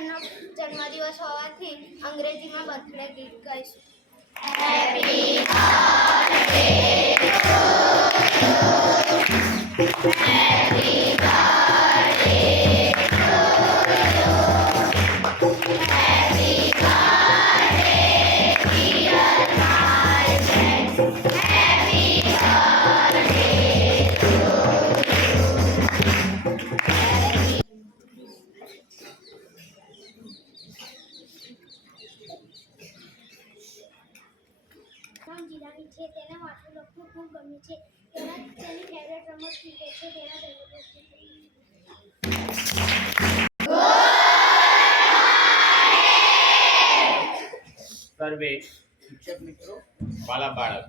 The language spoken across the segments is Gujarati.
એમનો જન્મદિવસ હોવાથી અંગ્રેજીમાં બર્થડે ગીત ગાઈશું. જીરાની છે તેને વાંચવું લખવું ખૂબ ગમે છે. તેની ફેવરેટ રમત ક્રિકેટ છે. તેના સર્વે શિક્ષક મિત્રો, વાલા બાળક,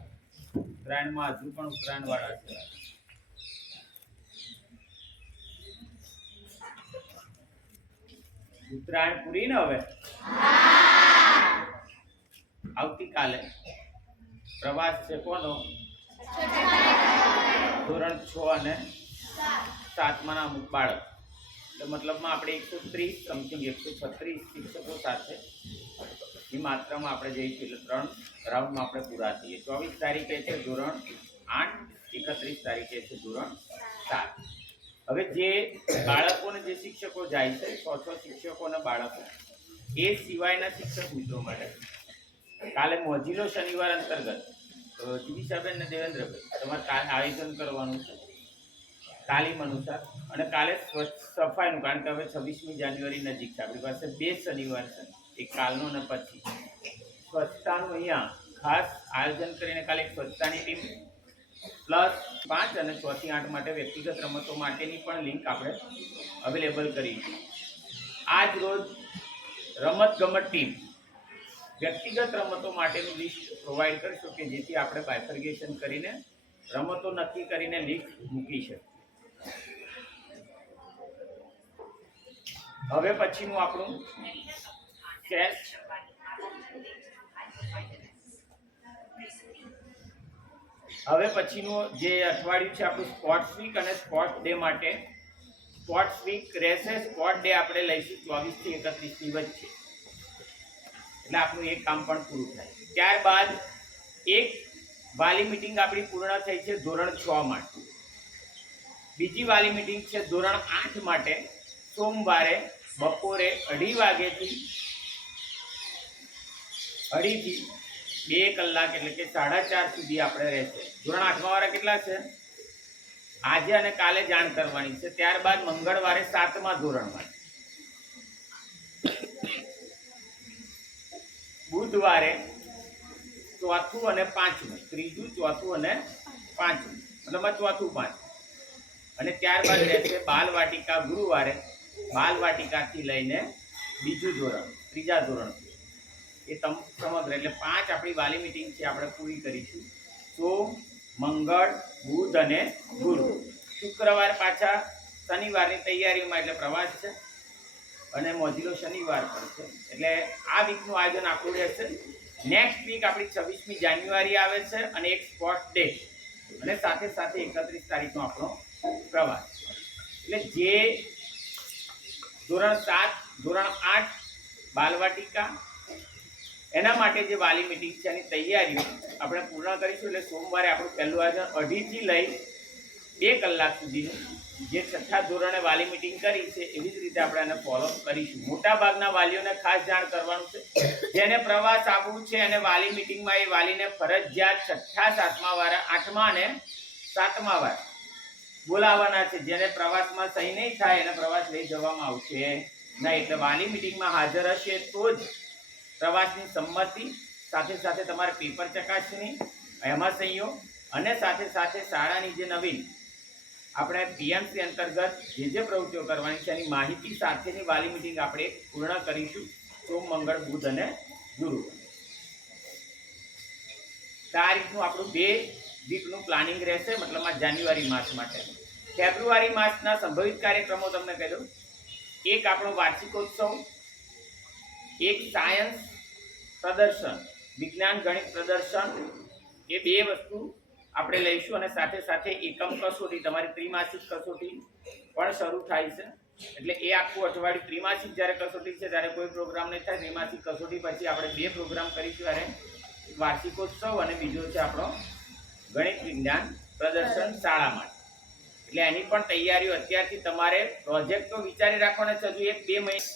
ઉત્તરાયણમાં હજુ પણ ઉત્તરાયણ વાળા છે. ઉત્તરાયણ પૂરી ને હવે આવતીકાલે પ્રવાસ છે કોનો? ધોરણ 6 અને 7 ના અમુક બાળક. તો મતલબમાં આપણે 130 સમથિંગ 136 શિક્ષકો સાથે એ માત્રામાં આપણે જઈશું. એટલે 3 રાઉન્ડમાં આપણે પૂરા થઈએ. 24 તારીખે છે ધોરણ 8, 31 તારીખે છે ધોરણ 7. હવે જે બાળકોને જે શિક્ષકો જાય છે 6 શિક્ષકોના બાળકો એ સિવાયના શિક્ષક મિત્રો માટે કાલે મોજીલો શનિવાર અંતર્ગત જીવીસાબેન અને દેવેન્દ્રભાઈ તમારે કાલે આયોજન કરવાનું છે તાલીમ અનુસાર. અને કાલે સફાઈનું, કારણ કે હવે 26મી જાન્યુઆરી નજીક છે. આપણી પાસે 2 શનિવાર છે, એક કાલનો અને પછી સ્વચ્છતાનું અહીંયા ખાસ આયોજન કરીને કાલે એક સ્વચ્છતાની ટીમ પ્લસ 5 અને 6 થી 8 માટે વ્યક્તિગત રમતો માટેની પણ લિંક આપણે અવેલેબલ કરી છે. આજ રોજ રમત ગમત ટીમ વ્યક્તિગત રમતો માટેનું લિસ્ટ પ્રોવાઈડ કરશું કે જેથી આપણે બાયફર્ગેશન કરીને રમતો નક્કી કરીને લિસ્ટ મૂકી છે. હવે પછીનું આપણું ચેસ હવે પછીનું જે અઠવાડિયું છે આપણું સ્પોર્ટ્સ વીક અને સ્પોર્ટ્સ ડે માટે. સ્પોર્ટ્સ વીક રહેશે, સ્પોર્ટ ડે આપણે લઈશું 24 થી 31 ની વચ્ચે. એટલે આપણું એક કામ પણ પૂરું થાય. ત્યારબાદ એક વાલી મીટિંગ આપણી પૂર્ણ થઈ છે ધોરણ 6 માટે. બીજી વાલી મીટિંગ છે ધોરણ 8 માટે સોમવારે બપોરે 2:30 વાગ્યાથી 2:30 થી 2 કલાક એટલે કે 4:30 સુધી આપણે રહેશે. ધોરણ 8 વાળા કેટલા છે? આજે અને કાલે જાણ કરવાની છે. ત્યારબાદ મંગળવારે 7મા ધોરણમાં, બુધવારે 4થું અને 5મું, 3જું 4થું અને 5મું, મતલબ 4થું 5. અને ત્યારબાદ રહેશે બાલવાટિકા ગુરુવારે, બાલવાટિકાથી લઈને 2જું ધોરણ, 3જા ધોરણ એ સમગ્ર. એટલે 5 આપણી વાલી મીટિંગ છે આપણે પૂરી કરીશું. સોમ, મંગળ, બુધ અને ગુરુ. શુક્રવાર પાછા શનિવારની તૈયારીમાં, એટલે પ્રવાસ છે અને મોજીલો શનિવાર પર છે. એટલે આ વીકનું આયોજન આપણું રહેશે. નેક્સ્ટ વીક આપણી 26મી જાન્યુઆરી આવે છે અને એક સ્પોર્ટ ડે અને સાથે સાથે 31 તારીખનો આપણો પ્રવાસ. એટલે જે ધોરણ 7, ધોરણ 8 બાલવાટિકા એના માટે જે વાલી મીટિંગ છે એની તૈયારીઓ આપણે પૂર્ણ કરીશું. એટલે સોમવારે આપણું પહેલું આયોજન 2:30 થી લઈ 2 કલાક સુધીનું જે 6થા ધોરણે વાલી મીટિંગ કરી છે એવી જ રીતે આપણે એને ફોલો કરીશું. મોટા ભાગના વાલીઓને ખાસ જાણ કરવાનું છે જેને પ્રવાસ આવવું છે અને વાલી મીટિંગમાં એ વાલીને ફરજિયાત 6થા 7મા વાળા 8મા અને 7મા વાળા બોલાવવાના છે. જેને પ્રવાસમાં સહી નહીં થાય એને પ્રવાસ લઈ જવામાં આવશે નહીં. એટલે વાલી મીટિંગમાં હાજર હશે તો જ પ્રવાસની સંમતિ, સાથે સાથે તમારે પેપર ચકાસણી, એમાં સહીઓ અને સાથે સાથે શાળાની જે નવીન આપણે પીએમસી અંતર્ગત જે પ્રવૃત્તિઓ કરવાની છે એની માહિતી સાથેની વાલી મીટિંગ આપણે પૂર્ણ કરીશું સોમ, મંગળ, બુધ અને ગુરુ. આ રીતનું આપણું 2 વીકનું પ્લાનિંગ રહેશે, મતલબ જાન્યુઆરી માસ માટે. ફેબ્રુઆરી માસના સંભવિત કાર્યક્રમો તમને કહી દઉં. એક આપણો વાર્ષિકોત્સવ, એક સાયન્સ પ્રદર્શન, વિજ્ઞાન ગણિત પ્રદર્શન, એ 2 વસ્તુ આપણે લઈશું. અને સાથે સાથે એકમ કસોટી, તમારી ત્રિમાસિક કસોટી પણ શરૂ થાય છે એટલે એ આખું અઠવાડિયું ત્રિમાસિક જ્યારે કસોટી છે ત્યારે કોઈ પ્રોગ્રામ નહીં થાય. ત્રિમાસિક કસોટી પછી આપણે 2 પ્રોગ્રામ કરીશું. ત્યારે વાર્ષિકોત્સવ અને બીજો છે આપણો ગણિત વિજ્ઞાન પ્રદર્શન શાળા માટે. એટલે એની પણ તૈયારીઓ અત્યારથી તમારે પ્રોજેક્ટ તો વિચારી રાખવાના છે. હજુ 1-2 મહિના